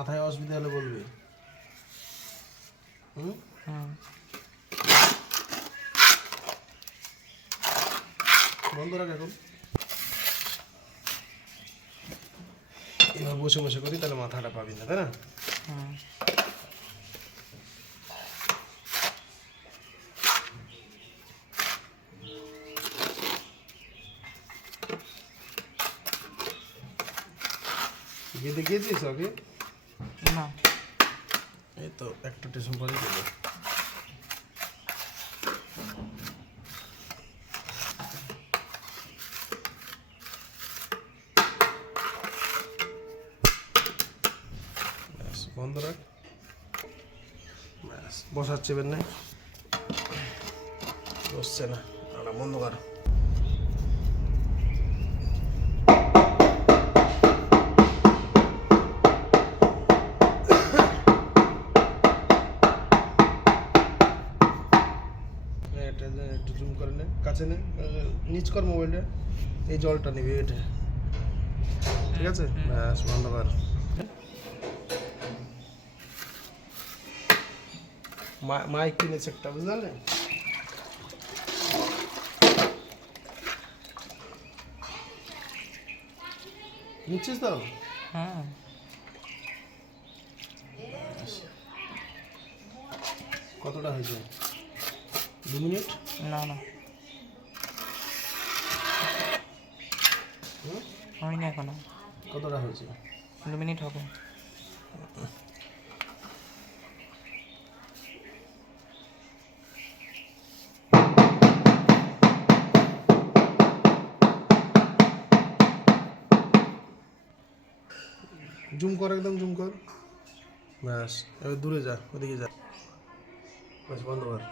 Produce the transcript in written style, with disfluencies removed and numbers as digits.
মাথায় অসুবিধা হলে বলবি। বন্ধ রাখ এখন। এবার বসে বসে করি, তাহলে মাথাটা পাবি না, তাই না? গেঁদে গিয়েছিস আগে? না, এই তো একটা টেশন পরে দেবো। বন্ধ রাখ, ব্যাস বসাচ্ছে বের নাই, বসছে না, ওটা বন্ধ কর। এটা একটু জুম করে নে, কাছে নে, নিচ কর মোবাইলটা, এই জলটা নিবি এটা, ঠিক আছে? ব্যাস বন্ধ কর। মাইক কিনেছে একটা, বুঝলে? নিচ্ছিস তো? হ্যাঁ। কতটা হয়েছে? 2 মিনিট? না না, হয়নি এখনো। কতটা হয়েছে? 2 মিনিট হবে। জুম কর, একদম জুম কর, ব্যাস। এবার দূরে যা, ওদিকে যা, ব্যাস বন্ধ কর।